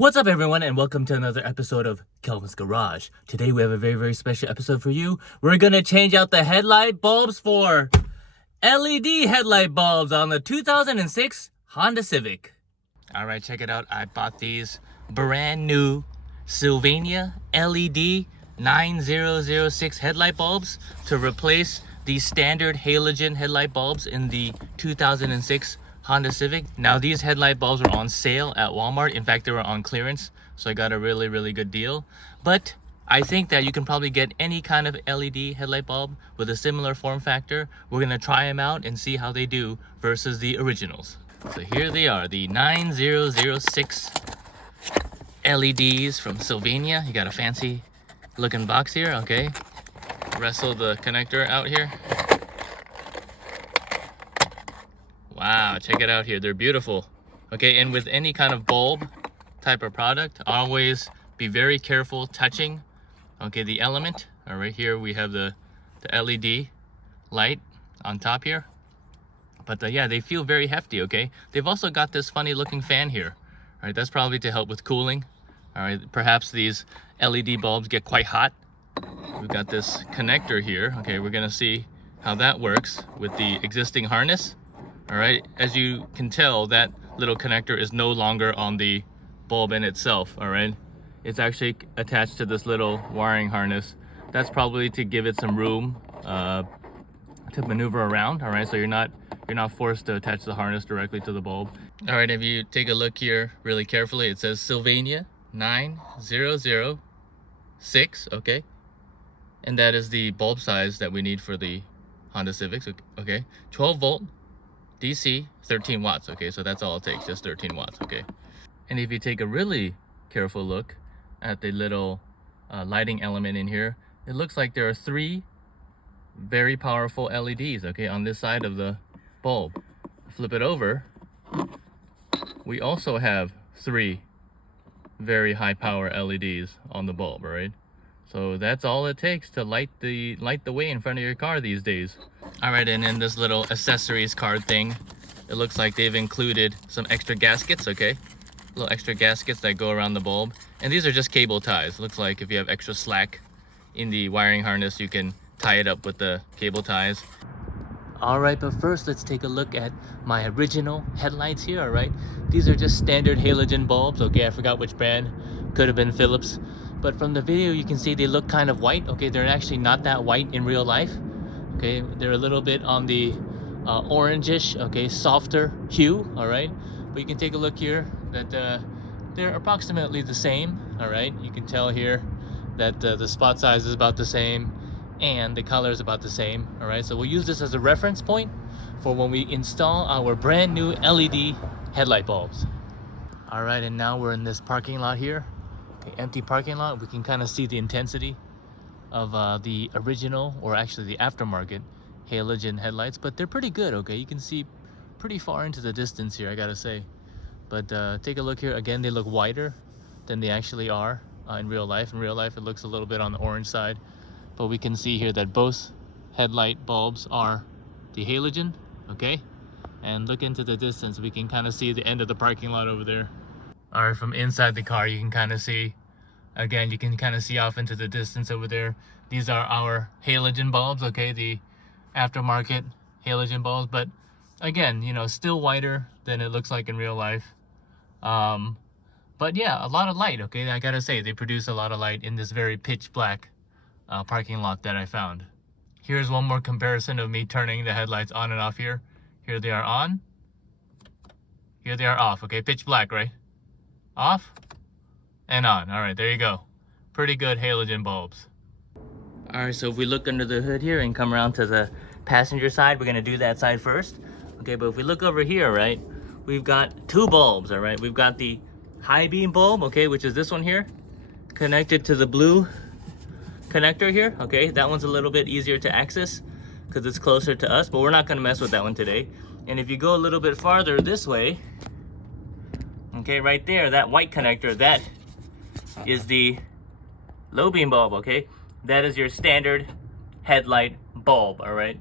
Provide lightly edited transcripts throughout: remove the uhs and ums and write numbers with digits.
What's up everyone and welcome to another episode of Kelvin's Garage. Today we have a very special episode for you. We're gonna change out the headlight bulbs for LED headlight bulbs on the 2006 Honda Civic. Alright, check it out. I bought these brand new Sylvania LED 9006 headlight bulbs to replace the standard halogen headlight bulbs in the 2006 Honda Civic. Now these headlight bulbs were on sale at Walmart. In fact, they were on clearance, so I got a really good deal. But I think that you can probably get any kind of LED headlight bulb with a similar form factor. We're gonna try them out and see how they do versus the originals. So here they are, the 9006 LEDs from Sylvania. You got a fancy looking box here, okay? Wrestle the connector out here. Wow, check it out here. They're beautiful. Okay, and with any kind of bulb type of product, always be very careful touching, okay, the element. All right, here we have the LED light on top here. But yeah, they feel very hefty, okay? They've also got this funny looking fan here. All right, that's probably to help with cooling. All right, perhaps these LED bulbs get quite hot. We've got this connector here. Okay, we're gonna see how that works with the existing harness. All right, as you can tell, that little connector is no longer on the bulb in itself. All right, it's actually attached to this little wiring harness. That's probably to give it some room to maneuver around. All right, so you're not forced to attach the harness directly to the bulb. All right, if you take a look here really carefully, it says Sylvania 9006. Okay, and that is the bulb size that we need for the Honda Civics. Okay, 12 volt. DC, 13 watts, okay, so that's all it takes, just 13 watts, okay. And if you take a really careful look at the little lighting element in here, it looks like there are 3 very powerful LEDs, okay, on this side of the bulb. Flip it over, we also have 3 very high power LEDs on the bulb, all right? So that's all it takes to light the way in front of your car these days. All right, and in this little accessories card thing, it looks like they've included some extra gaskets, okay? Little extra gaskets that go around the bulb. And these are just cable ties. Looks like if you have extra slack in the wiring harness, you can tie it up with the cable ties. All right, but first let's take a look at my original headlights here, all right? These are just standard halogen bulbs, okay? I forgot which brand, could have been Philips. But from the video, you can see they look kind of white, okay? They're actually not that white in real life, okay? They're a little bit on the orangish, okay, softer hue, all right? But you can take a look here that they're approximately the same, all right? You can tell here that the spot size is about the same and the color is about the same, all right? So we'll use this as a reference point for when we install our brand new LED headlight bulbs. All right, and now we're in this parking lot here. Okay, empty parking lot. We can kind of see the intensity of the original, or actually the aftermarket halogen headlights, but they're pretty good, okay? You can see pretty far into the distance here, I gotta say. But take a look here. Again, they look wider than they actually are in real life. In real life, it looks a little bit on the orange side, but we can see here that both headlight bulbs are the halogen, okay? And look into the distance, we can kind of see the end of the parking lot over there. All right, from inside the car, you can kind of see, again, you can kind of see off into the distance over there. These are our halogen bulbs, okay, the aftermarket halogen bulbs, but again, you know, still whiter than it looks like in real life. But yeah, a lot of light, okay, I gotta say, they produce a lot of light in this very pitch black parking lot that I found. Here's one more comparison of me turning the headlights on and off here. Here they are on, here they are off, okay, pitch black, right? Off and on. All right, there you go. Pretty good halogen bulbs. All right, so if we look under the hood here and come around to the passenger side, we're gonna do that side first. Okay, but if we look over here, right, we've got 2 bulbs, all right? We've got the high beam bulb, okay, which is this one here, connected to the blue connector here, okay? That one's a little bit easier to access because it's closer to us, but we're not gonna mess with that one today. And if you go a little bit farther this way, okay, right there, that white connector, that is the low beam bulb, okay? That is your standard headlight bulb, all right?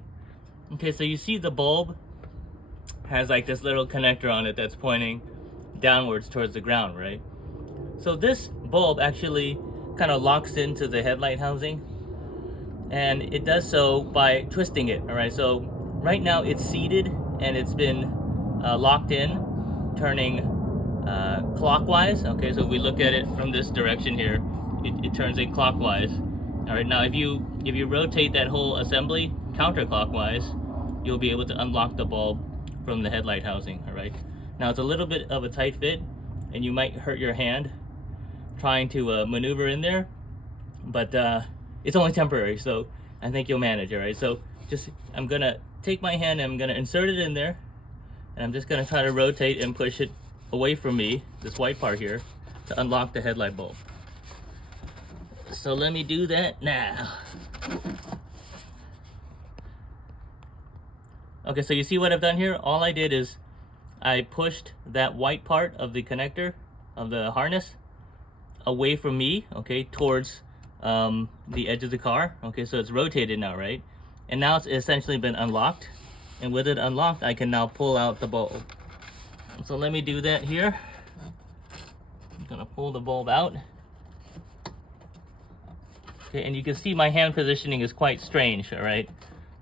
Okay, so you see the bulb has like this little connector on it that's pointing downwards towards the ground, right? So this bulb actually kind of locks into the headlight housing, and it does so by twisting it. All right, so right now it's seated and it's been locked in, turning clockwise. Okay, so if we look at it from this direction here, it turns it clockwise. All right, now if you rotate that whole assembly counterclockwise, you'll be able to unlock the bulb from the headlight housing. All right, now it's a little bit of a tight fit and you might hurt your hand trying to maneuver in there, but it's only temporary, so I think you'll manage. All right, so just I'm gonna take my hand and I'm gonna insert it in there, and I'm just gonna try to rotate and push it away from me, this white part here, to unlock the headlight bulb. So let me do that now. Okay, so you see what I've done here? All I did is I pushed that white part of the connector of the harness away from me, okay, towards the edge of the car. Okay, so it's rotated now, right? And now it's essentially been unlocked. And with it unlocked, I can now pull out the bulb. So let me do that here. I'm gonna pull the bulb out. Okay, and you can see my hand positioning is quite strange, all right?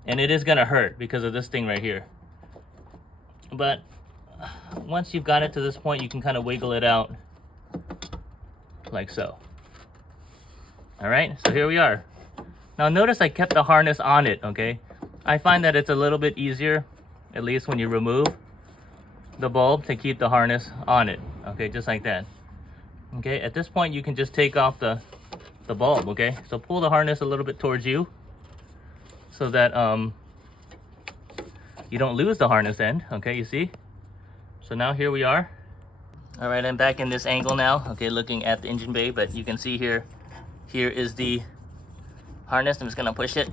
And it is gonna hurt because of this thing right here. But once you've got it to this point, you can kind of wiggle it out like so. All right, so here we are. Now notice I kept the harness on it, okay? I find that it's a little bit easier, at least when you remove the bulb, to keep the harness on it, okay, just like that. Okay, at this point you can just take off the bulb, okay? So pull the harness a little bit towards you so that you don't lose the harness end, okay, you see? So now here we are. All right, I'm back in this angle now, okay, looking at the engine bay, but you can see here is the harness. I'm just gonna push it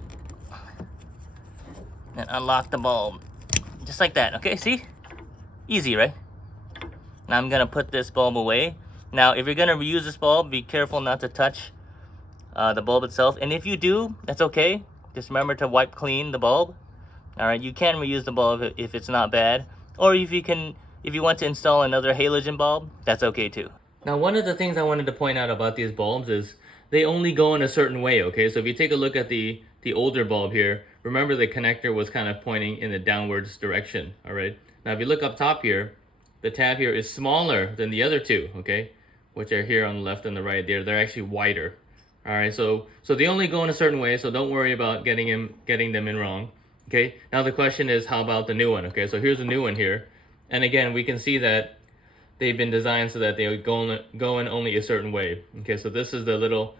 and unlock the bulb, just like that, okay, see? Easy, right? Now I'm gonna put this bulb away. Now, if you're gonna reuse this bulb, be careful not to touch the bulb itself, and if you do, that's okay. Just remember to wipe clean the bulb. All right, you can reuse the bulb if it's not bad, or if you want to install another halogen bulb, that's okay too. Now, one of the things I wanted to point out about these bulbs is they only go in a certain way, okay? So if you take a look at the older bulb here, remember the connector was kind of pointing in the downwards direction, all right? Now, if you look up top here, the tab here is smaller than the other two, okay? Which are here on the left and the right there. They're actually wider, all right? So they only go in a certain way, so don't worry about getting them in wrong, okay? Now the question is, how about the new one, okay? So here's a new one here. And again, we can see that they've been designed so that they go in only a certain way. Okay, so this is the little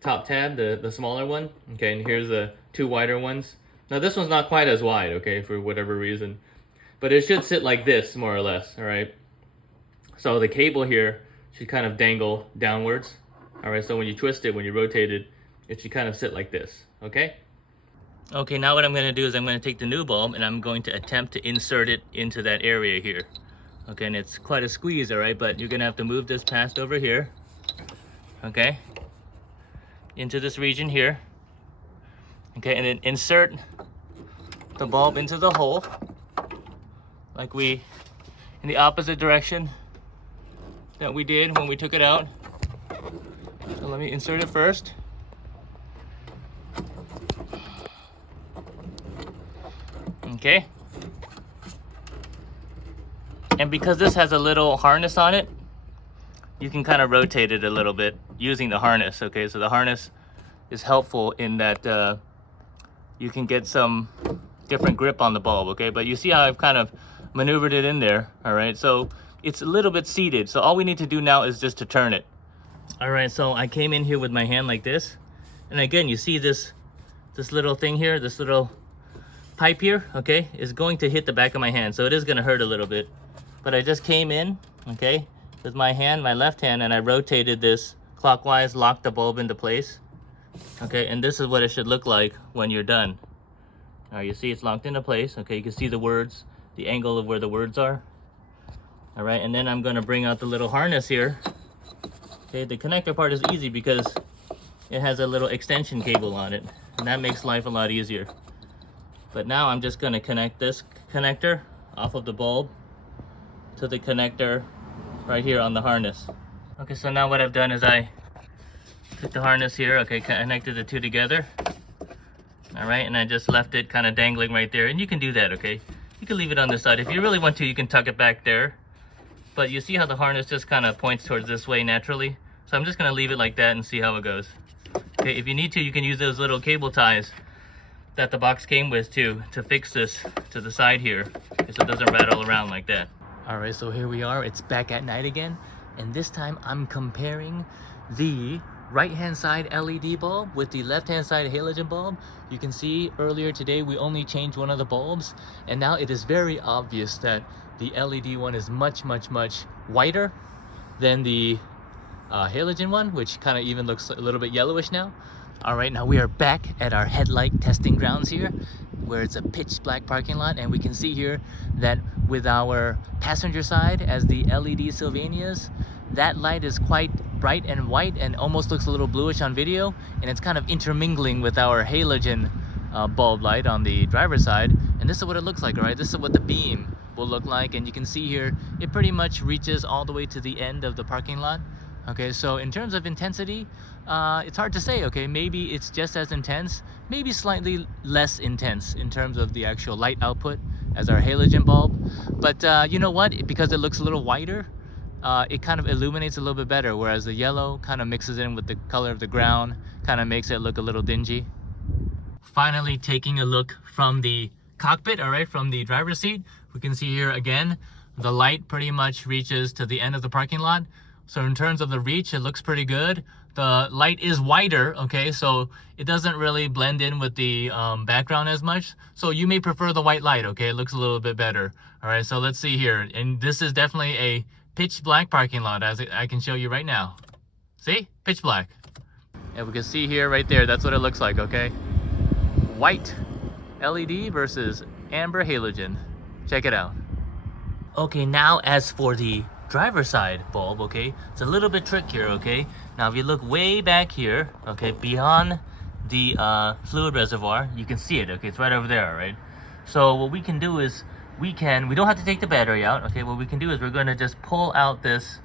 top tab, the smaller one. Okay, and here's the two wider ones. Now this one's not quite as wide, okay, for whatever reason. But it should sit like this, more or less, all right? So the cable here should kind of dangle downwards. All right, so when you twist it, when you rotate it, it should kind of sit like this, okay? Okay, now what I'm gonna do is I'm gonna take the new bulb and I'm going to attempt to insert it into that area here. Okay, and it's quite a squeeze, all right, but you're gonna have to move this past over here, okay, into this region here, okay, and then insert the bulb into the hole, like in the opposite direction that we did when we took it out. So let me insert it first. Okay. And because this has a little harness on it, you can kind of rotate it a little bit using the harness, okay? So the harness is helpful in that you can get some different grip on the bulb, okay? But you see how I've kind of maneuvered it in there, all right? So it's a little bit seated. So all we need to do now is just to turn it. All right, so I came in here with my hand like this. And again, you see this little thing here, this little pipe here, okay, is going to hit the back of my hand. So it is gonna hurt a little bit. But I just came in, okay, with my hand, my left hand, and I rotated this clockwise, locked the bulb into place. Okay, and this is what it should look like when you're done. Now you see it's locked into place, okay, you can see the words, the angle of where the words are. All right, and then I'm gonna bring out the little harness here. Okay, the connector part is easy because it has a little extension cable on it, and that makes life a lot easier. But now I'm just gonna connect this connector off of the bulb to the connector right here on the harness. Okay, so now what I've done is I took the harness here, okay, connected the two together. All right, and I just left it kind of dangling right there. And you can do that, okay? You can leave it on this side. If you really want to, you can tuck it back there. But you see how the harness just kind of points towards this way naturally? So I'm just gonna leave it like that and see how it goes. Okay, if you need to, you can use those little cable ties that the box came with to fix this to the side here, okay, so it doesn't rattle around like that. All right, so here we are. It's back at night again. And this time I'm comparing the right-hand side LED bulb with the left-hand side halogen bulb. You can see earlier today we only changed one of the bulbs, and now it is very obvious that the LED one is much whiter than the halogen one, which kind of even looks a little bit yellowish now. All right, now we are back at our headlight testing grounds here, where it's a pitch black parking lot, and we can see here that with our passenger side as the LED Sylvanias, that light is quite bright and white and almost looks a little bluish on video, and it's kind of intermingling with our halogen bulb light on the driver's side. And this is what it looks like. All right, this is what the beam will look like, and you can see here it pretty much reaches all the way to the end of the parking lot. Okay, so in terms of intensity, it's hard to say. Okay, maybe it's just as intense, maybe slightly less intense in terms of the actual light output as our halogen bulb. But you know what, because it looks a little whiter, it kind of illuminates a little bit better, whereas the yellow kind of mixes in with the color of the ground, kind of makes it look a little dingy. Finally, taking a look from the cockpit, all right, from the driver's seat, we can see here again, the light pretty much reaches to the end of the parking lot. So in terms of the reach, it looks pretty good. The light is wider, okay, so it doesn't really blend in with the background as much. So you may prefer the white light, okay? It looks a little bit better. All right, so let's see here. And this is definitely a pitch black parking lot, as I can show you right now. See? Pitch black. And we can see here right there, that's what it looks like, okay? White LED versus amber halogen. Check it out. Okay, now as for the driver's side bulb, okay, it's a little bit trickier, okay? Now if you look way back here, okay, beyond the fluid reservoir, you can see it, okay? It's right over there, all right? So what we can do is we don't have to take the battery out, okay? What we can do is we're going to just pull out this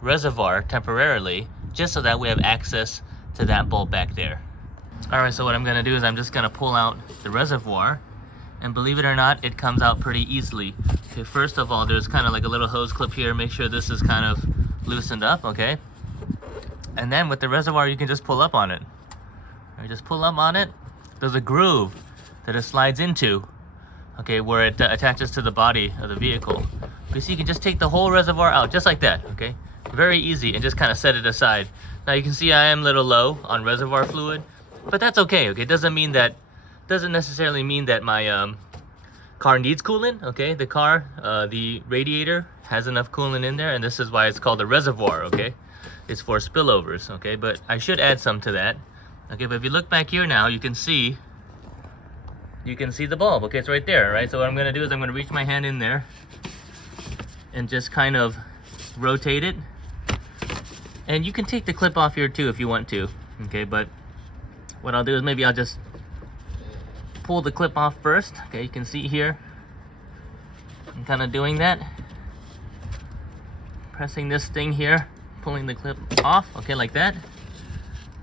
reservoir temporarily, just so that we have access to that bulb back there. All right, so what I'm going to do is I'm just going to pull out the reservoir, and believe it or not, it comes out pretty easily. Okay, first of all, there's kind of like a little hose clip here. Make sure this is kind of loosened up, okay? And then with the reservoir, you can just pull up on it. All right, just pull up on it. There's a groove that it slides into, okay, where it attaches to the body of the vehicle. Okay, so you can just take the whole reservoir out, just like that, okay? Very easy, and just kind of set it aside. Now you can see I am a little low on reservoir fluid, but that's okay, okay? It doesn't necessarily mean that my car needs coolant, okay? The car, the radiator has enough coolant in there, and this is why it's called a reservoir, okay? It's for spillovers, okay? But I should add some to that, okay? But if you look back here now, you can see the bulb, okay? It's right there, right? So what I'm gonna do is I'm gonna reach my hand in there and just kind of rotate it. And you can take the clip off here too if you want to, okay? But what I'll do is maybe I'll just pull the clip off first. Okay, you can see here I'm kind of doing that, pressing this thing here, pulling the clip off, okay, like that.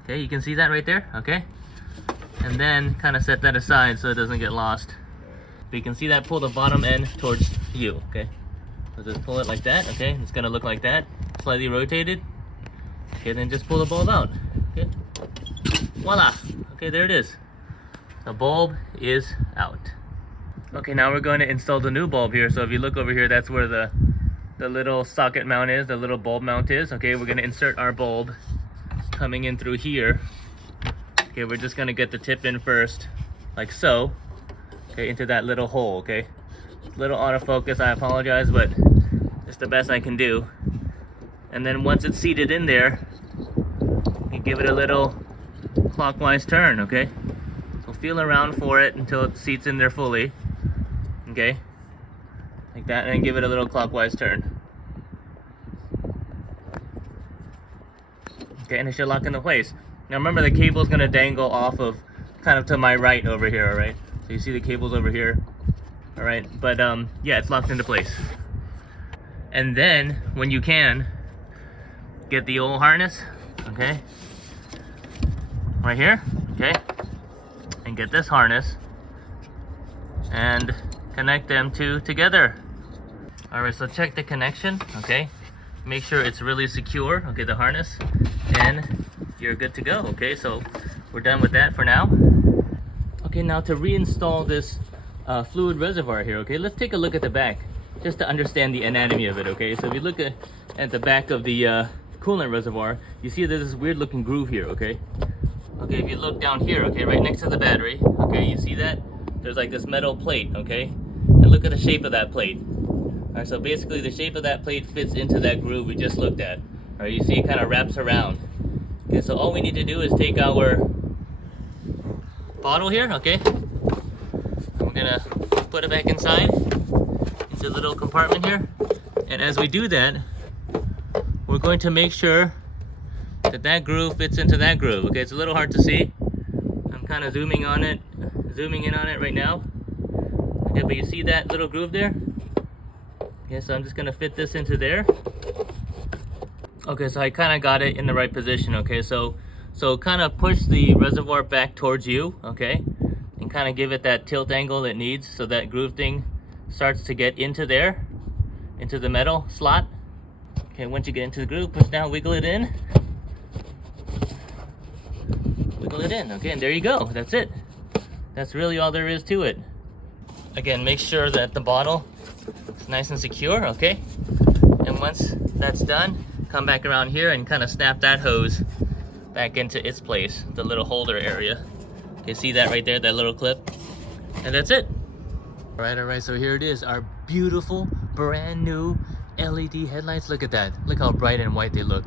Okay, you can see that right there, okay? And then kind of set that aside so it doesn't get lost. But you can see that, pull the bottom end towards you, okay? So just pull it like that, okay? It's gonna look like that, slightly rotated. Okay, then just pull the bulb out, okay? Voila, okay, there it is. The bulb is out. Okay, now we're going to install the new bulb here. So if you look over here, that's where the little socket mount is, the little bulb mount is. Okay, we're going to insert our bulb coming in through here. Okay, we're just going to get the tip in first, like so. Okay, into that little hole, okay? Little autofocus, I apologize, but it's the best I can do. And then once it's seated in there, you give it a little clockwise turn, okay? Feel around for it until it seats in there fully, okay, like that, and then give it a little clockwise turn. Okay, and it should lock into place. Now remember, the cable is going to dangle off of kind of to my right over here, all right? So you see the cables over here, all right? But yeah, it's locked into place. And then when you can, get the old harness, okay, right here, okay, and get this harness and connect them two together. All right, so check the connection, okay, make sure it's really secure, okay, the harness, and you're good to go. Okay, so we're done with that for now. Okay, now to reinstall this fluid reservoir here, okay, let's take a look at the back just to understand the anatomy of it. Okay, so if you look at the back of the coolant reservoir, you see there's this weird looking groove here. Okay, if you look down here, okay, right next to the battery, okay, you see that there's like this metal plate, okay, and look at the shape of that plate. All right, so basically the shape of that plate fits into that groove we just looked at. All right, you see it kind of wraps around. Okay, so all we need to do is take our bottle here, okay, I'm gonna put it back inside into the little compartment here, and as we do that, we're going to make sure that that groove fits into that groove. Okay, it's a little hard to see, I'm kind of zooming in on it right now. Okay, but you see that little groove there? Okay, so I'm just gonna fit this into there. Okay, so I kind of got it in the right position. Okay, so kind of push the reservoir back towards you, okay, and kind of give it that tilt angle it needs so that groove thing starts to get into there, into the metal slot. Okay, once you get into the groove, push down, wiggle it in. Wiggle it in, okay, and there you go. That's it. That's really all there is to it. Again, make sure that the bottle is nice and secure, okay? And once that's done, come back around here and kind of snap that hose back into its place, the little holder area. Okay, see that right there, that little clip? And that's it. All right, so here it is, our beautiful, brand new LED headlights. Look at that. Look how bright and white they look.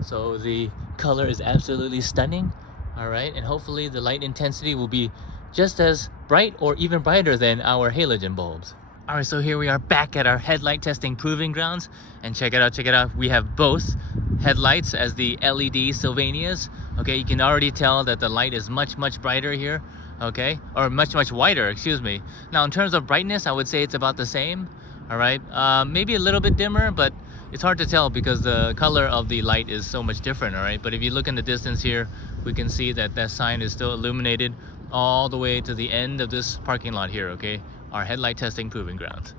So the color is absolutely stunning. All right, and hopefully the light intensity will be just as bright or even brighter than our halogen bulbs. All right, so here we are back at our headlight testing proving grounds, and check it out, we have both headlights as the LED Sylvanias. Okay, you can already tell that the light is much brighter here, okay, or much wider, excuse me. Now in terms of brightness, I would say it's about the same. All right, maybe a little bit dimmer, but it's hard to tell because the color of the light is so much different. All right, but if you look in the distance here, we can see that that sign is still illuminated all the way to the end of this parking lot here, okay, our headlight testing proving grounds.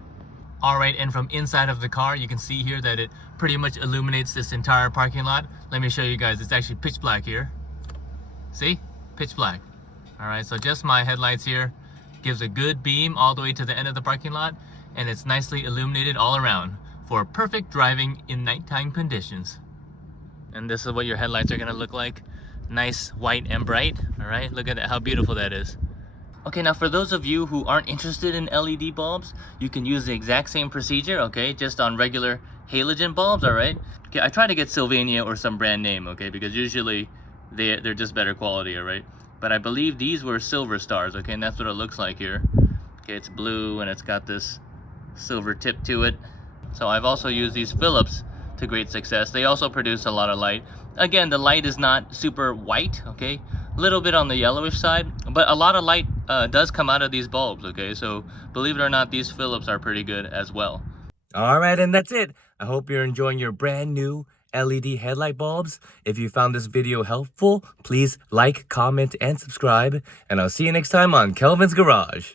All right, and from inside of the car, you can see here that it pretty much illuminates this entire parking lot. Let me show you guys, it's actually pitch black here. See, pitch black. All right, so just my headlights here gives a good beam all the way to the end of the parking lot, and it's nicely illuminated all around for perfect driving in nighttime conditions. And this is what your headlights are gonna look like. Nice, white and bright. All right, look at that, how beautiful that is. Okay, now for those of you who aren't interested in LED bulbs, you can use the exact same procedure, okay, just on regular halogen bulbs, all right? Okay, I try to get Sylvania or some brand name, okay, because usually they're just better quality, all right? But I believe these were silver stars, okay, and that's what it looks like here. Okay, it's blue and it's got this silver tip to it. So I've also used these Philips to great success. They also produce a lot of light. Again, the light is not super white, okay? A little bit on the yellowish side, but a lot of light does come out of these bulbs, okay? So believe it or not, these Philips are pretty good as well. All right, and that's it. I hope you're enjoying your brand new LED headlight bulbs. If you found this video helpful, please like, comment, and subscribe. And I'll see you next time on Kelvin's Garage.